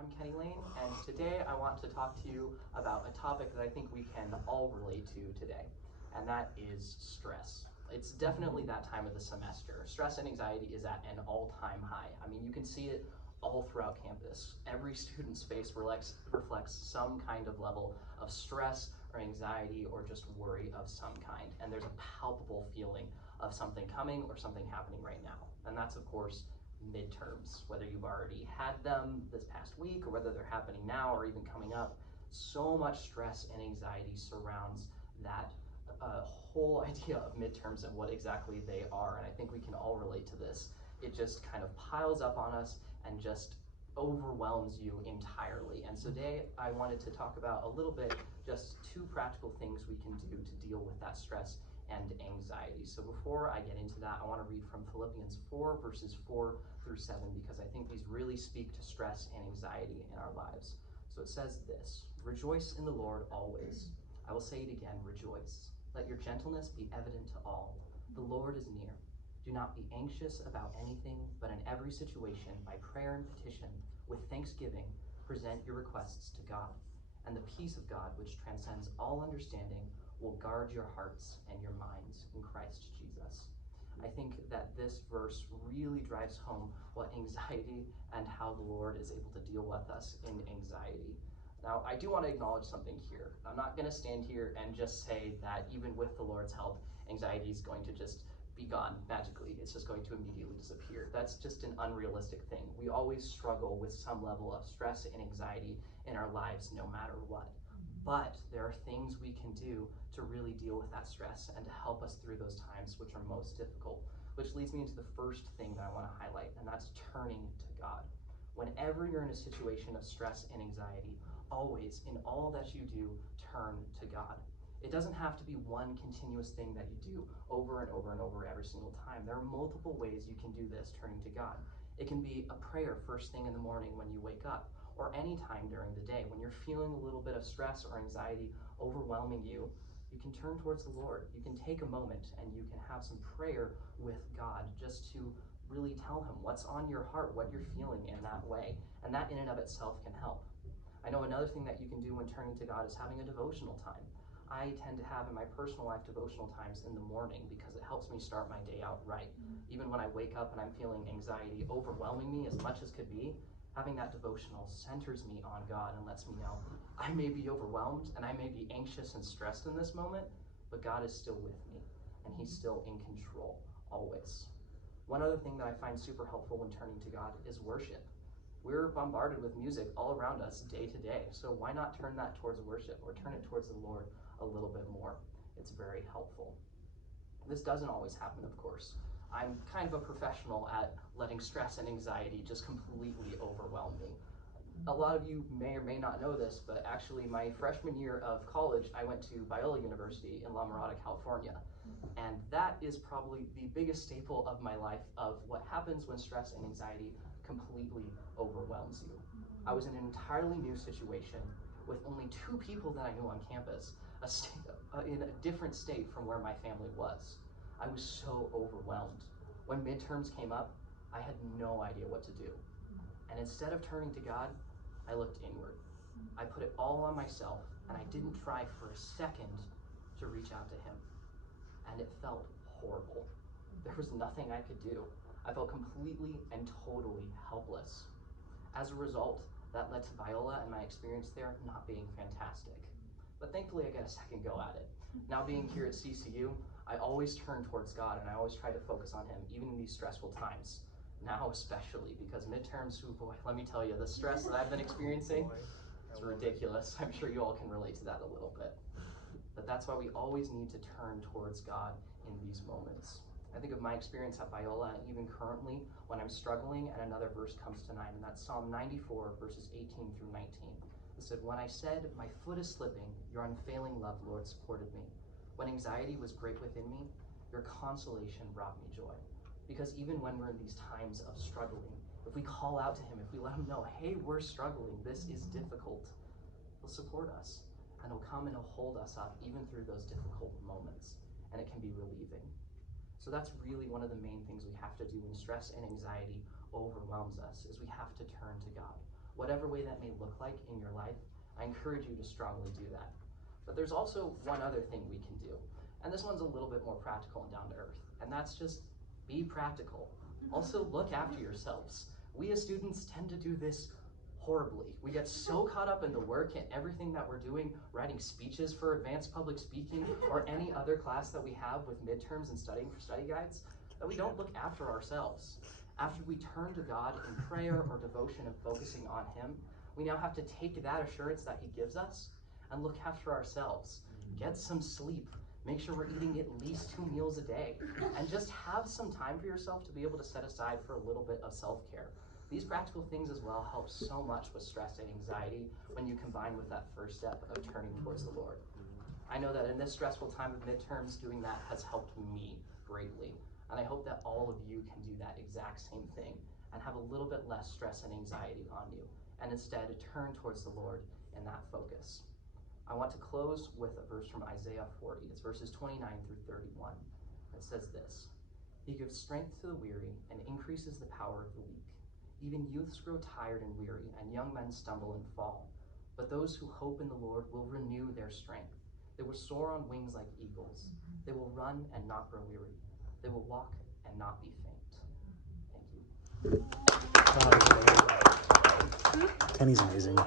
I'm Kenny Lane, and today I want to talk to you about a topic that I think we can all relate to today, and that is stress. It's definitely that time of the semester. Stress and anxiety is at an all-time high. I mean, you can see it all throughout campus. Every student's face reflects some kind of level of stress or anxiety or just worry of some kind, and there's a palpable feeling of something coming or something happening right now, and that's, of course, midterms. Whether you've already had them this past week or whether they're happening now or even coming up, so much stress and anxiety surrounds that whole idea of midterms and what exactly they are, and I think we can all relate to this. It just kind of piles up on us and just overwhelms you entirely. And so today I wanted to talk about a little bit, just 2 practical things we can do to deal with that stress and anxiety. So before I get into that, I want to read from Philippians 4 verses 4 through 7, because I think these really speak to stress and anxiety in our lives. So it says this: "Rejoice in the Lord always. I will say it again, rejoice. Let your gentleness be evident to all. The Lord is near. Do not be anxious about anything, but in every situation, by prayer and petition, with thanksgiving, present your requests to God. And the peace of God, which transcends all understanding, will guard your hearts and your minds in Christ Jesus." I think that this verse really drives home what anxiety and how the Lord is able to deal with us in anxiety. Now, I do want to acknowledge something here. I'm not going to stand here and just say that even with the Lord's help, anxiety is going to just be gone magically. It's just going to immediately disappear. That's just an unrealistic thing. We always struggle with some level of stress and anxiety in our lives, no matter what. But there are things we can do to really deal with that stress and to help us through those times which are most difficult, which leads me into the first thing that I want to highlight, and that's turning to God. Whenever you're in a situation of stress and anxiety, always, in all that you do, turn to God. It doesn't have to be one continuous thing that you do over and over and over every single time. There are multiple ways you can do this, turning to God. It can be a prayer first thing in the morning when you wake up, or any time during the day. When you're feeling a little bit of stress or anxiety overwhelming you, you can turn towards the Lord. You can take a moment and you can have some prayer with God just to really tell him what's on your heart, what you're feeling in that way. And that in and of itself can help. I know another thing that you can do when turning to God is having a devotional time. I tend to have in my personal life devotional times in the morning because it helps me start my day out right. Even when I wake up and I'm feeling anxiety overwhelming me as much as could be, having that devotional centers me on God and lets me know I may be overwhelmed and I may be anxious and stressed in this moment, but God is still with me and he's still in control, always. One other thing that I find super helpful when turning to God is worship. We're bombarded with music all around us day to day, so why not turn that towards worship or turn it towards the Lord a little bit more? It's very helpful. This doesn't always happen, of course. I'm kind of a professional at letting stress and anxiety just completely overwhelm me. A lot of you may or may not know this, but actually my freshman year of college, I went to Biola University in La Mirada, California. And that is probably the biggest staple of my life of what happens when stress and anxiety completely overwhelms you. I was in an entirely new situation with only 2 people that I knew on campus, in a different state from where my family was. I was so overwhelmed. When midterms came up, I had no idea what to do. And instead of turning to God, I looked inward. I put it all on myself, and I didn't try for a second to reach out to him. And it felt horrible. There was nothing I could do. I felt completely and totally helpless. As a result, that led to Biola and my experience there not being fantastic. But thankfully I got a second go at it. Now being here at CCU, I always turn towards God and I always try to focus on him, even in these stressful times. Now especially, because midterms, oh boy, let me tell you, the stress that I've been experiencing, it's ridiculous. I'm sure you all can relate to that a little bit. But that's why we always need to turn towards God in these moments. I think of my experience at Biola, and even currently, when I'm struggling, and another verse comes to mind, and that's Psalm 94, verses 18 through 19. It said, "When I said, my foot is slipping, your unfailing love, Lord, supported me. When anxiety was great within me, your consolation brought me joy." Because even when we're in these times of struggling, if we call out to him, if we let him know, hey, we're struggling, this is difficult, he'll support us, and he'll come and he'll hold us up even through those difficult moments, and it can be relieving. So that's really one of the main things we have to do when stress and anxiety overwhelms us, is we have to turn to God. whatever way that may look like in your life, I encourage you to strongly do that. But there's also one other thing we can do, and this one's a little bit more practical and down to earth, and that's just be practical. Also, look after yourselves. We as students tend to do this horribly. We get so caught up in the work and everything that we're doing, writing speeches for advanced public speaking or any other class that we have with midterms and studying for study guides, that we don't look after ourselves. After we turn to God in prayer or devotion and focusing on Him, we now have to take that assurance that He gives us and look after ourselves. Get some sleep. Make sure we're eating at least 2 meals a day. And just have some time for yourself to be able to set aside for a little bit of self-care. These practical things as well help so much with stress and anxiety when you combine with that first step of turning towards the Lord. I know that in this stressful time of midterms, doing that has helped me greatly. And I hope that all of you can do that exact same thing and have a little bit less stress and anxiety on you, and instead turn towards the Lord in that focus. I want to close with a verse from Isaiah 40. It's verses 29 through 31. It says this: He gives strength to the weary and increases the power of the weak. Even youths grow tired and weary, and young men stumble and fall. But those who hope in the Lord will renew their strength. They will soar on wings like eagles. They will run and not grow weary. They will walk and not be faint. Thank you. Kenny's amazing.